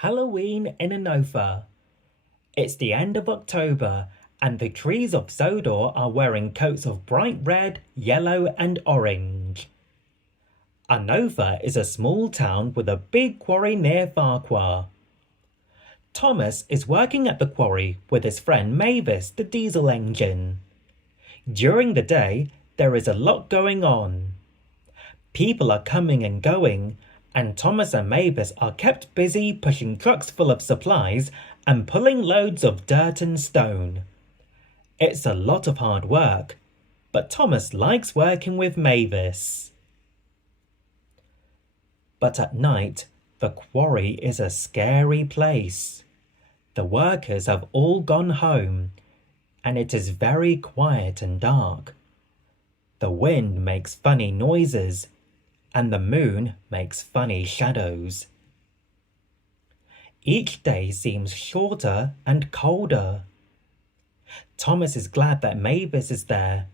Halloween in Anopha. It's the end of October, and the trees of Sodor are wearing coats of bright red, yellow, and orange. Anopha is a small town with a big quarry near Farquhar. Thomas is working at the quarry with his friend Mavis, the diesel engine. During the day, there is a lot going on. People are coming and going, and Thomas and Mavis are kept busy pushing trucks full of supplies and pulling loads of dirt and stone. It's a lot of hard work, but Thomas likes working with Mavis. But at night, the quarry is a scary place. The workers have all gone home, and it is very quiet and dark. The wind makes funny noises, and the moon makes funny shadows. Each day seems shorter and colder. Thomas is glad that Mavis is there.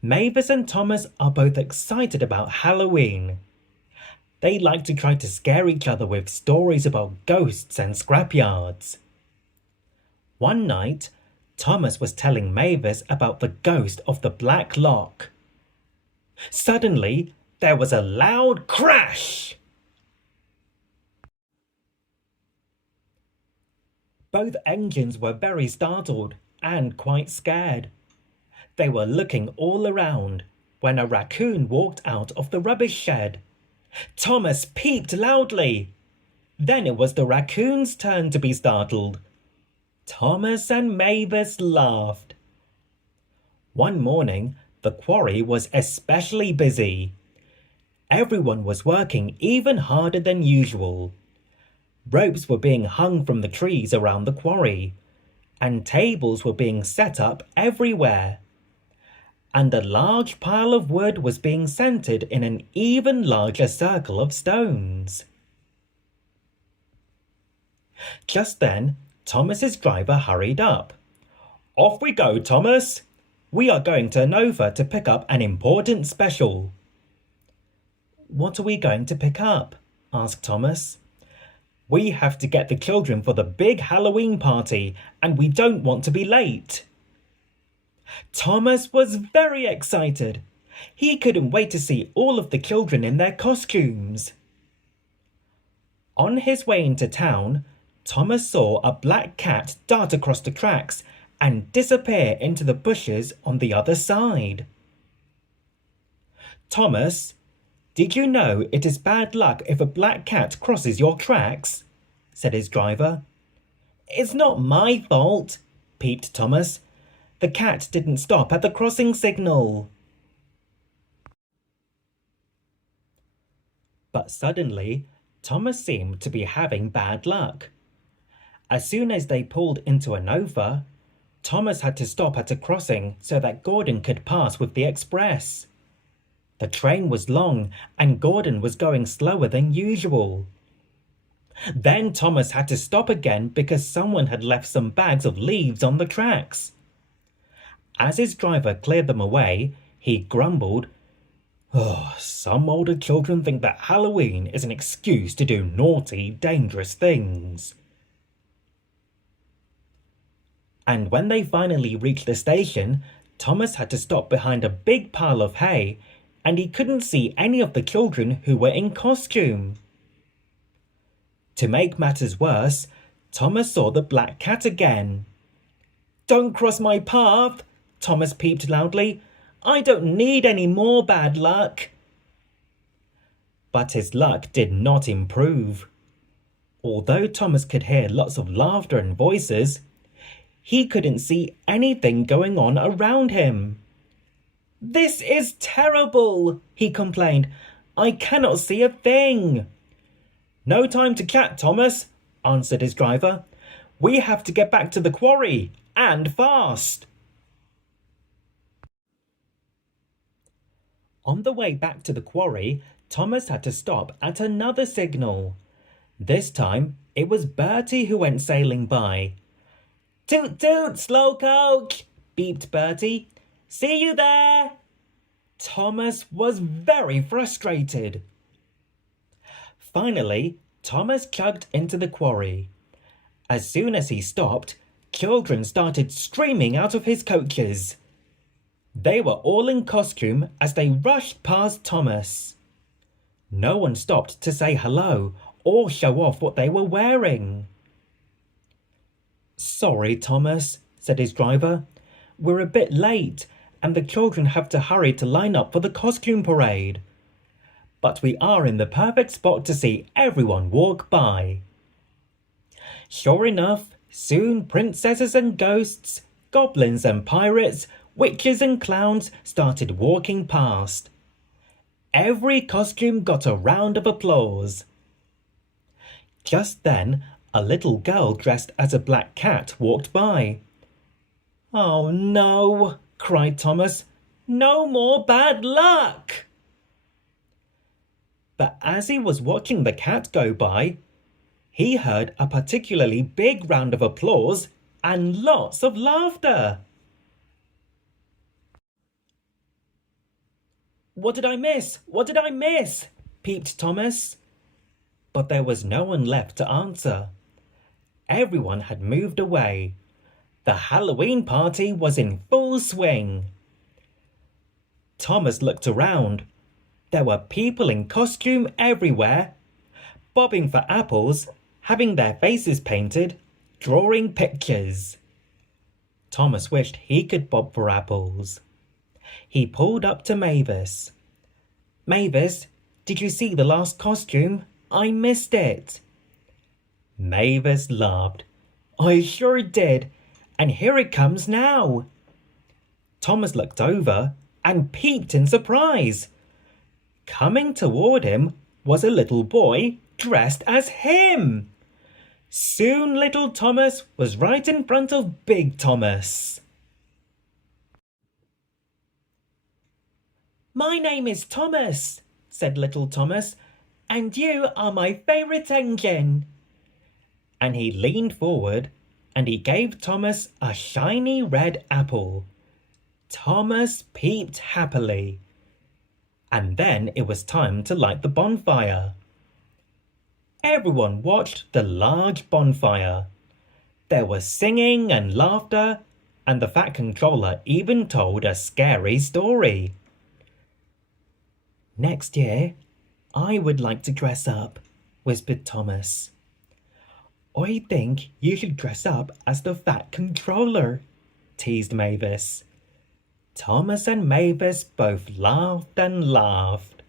Mavis and Thomas are both excited about Halloween. They like to try to scare each other with stories about ghosts and scrapyards. One night, Thomas was telling Mavis about the ghost of the Black Lock. Suddenly, there was a loud crash! Both engines were very startled and quite scared. They were looking all around when a raccoon walked out of the rubbish shed. Thomas peeped loudly. Then it was the raccoon's turn to be startled. Thomas and Mavis laughed. One morning, the quarry was especially busy. Everyone was working even harder than usual. Ropes were being hung from the trees around the quarry, and tables were being set up everywhere. And a large pile of wood was being centered in an even larger circle of stones. Just then, Thomas's driver hurried up. "Off we go, Thomas! We are going to Anopha to pick up an important special." "What are we going to pick up?" asked Thomas. "We have to get the children for the big Halloween party, and we don't want to be late." Thomas was very excited. He couldn't wait to see all of the children in their costumes. On his way into town, Thomas saw a black cat dart across the tracks and disappear into the bushes on the other side. "Thomas, did you know it is bad luck if a black cat crosses your tracks?" said his driver. "It's not my fault," peeped Thomas. "The cat didn't stop at the crossing signal." But suddenly, Thomas seemed to be having bad luck. As soon as they pulled into Anopha, Thomas had to stop at a crossing so that Gordon could pass with the express. The train was long and Gordon was going slower than usual. Then Thomas had to stop again because someone had left some bags of leaves on the tracks. As his driver cleared them away, he grumbled, "Oh, some older children think that Halloween is an excuse to do naughty, dangerous things." And when they finally reached the station, Thomas had to stop behind a big pile of hay, and he couldn't see any of the children who were in costume. To make matters worse, Thomas saw the black cat again. "Don't cross my path!" Thomas peeped loudly. "I don't need any more bad luck." But his luck did not improve. Although Thomas could hear lots of laughter and voices, he couldn't see anything going on around him. "This is terrible," he complained. "I cannot see a thing." "No time to chat, Thomas," answered his driver. "We have to get back to the quarry, and fast." On the way back to the quarry, Thomas had to stop at another signal. This time, it was Bertie who went sailing by. "Toot toot, slow coach," beeped Bertie. "See you there." Thomas was very frustrated. Finally, Thomas chugged into the quarry. As soon as he stopped, children started streaming out of his coaches. They were all in costume as they rushed past Thomas. No one stopped to say hello or show off what they were wearing. "Sorry, Thomas," said his driver. "We're a bit late and the children have to hurry to line up for the costume parade. But we are in the perfect spot to see everyone walk by." Sure enough, soon princesses and ghosts, goblins and pirates, witches and clowns started walking past. Every costume got a round of applause. Just then, a little girl dressed as a black cat walked by. "Oh no," cried Thomas. "No more bad luck!" But as he was watching the cat go by, he heard a particularly big round of applause and lots of laughter. "What did I miss? What did I miss?" peeped Thomas. But there was no one left to answer. Everyone had moved away. The Halloween party was in full swing. Thomas looked around. There were people in costume everywhere, bobbing for apples, having their faces painted, drawing pictures. Thomas wished he could bob for apples. He pulled up to Mavis. "Mavis, did you see the last costume? I missed it." Mavis laughed. "I sure did, and here it comes now." Thomas looked over and peeped in surprise. Coming toward him was a little boy dressed as him. Soon little Thomas was right in front of Big Thomas. "My name is Thomas," said little Thomas, "and you are my favourite engine." And he leaned forward and he gave Thomas a shiny red apple. Thomas peeped happily. And then it was time to light the bonfire. Everyone watched the large bonfire. There was singing and laughter, and the Fat Controller even told a scary story. "Next year, I would like to dress up," whispered Thomas. "I think you should dress up as the Fat Controller," teased Mavis. Thomas and Mavis both laughed and laughed.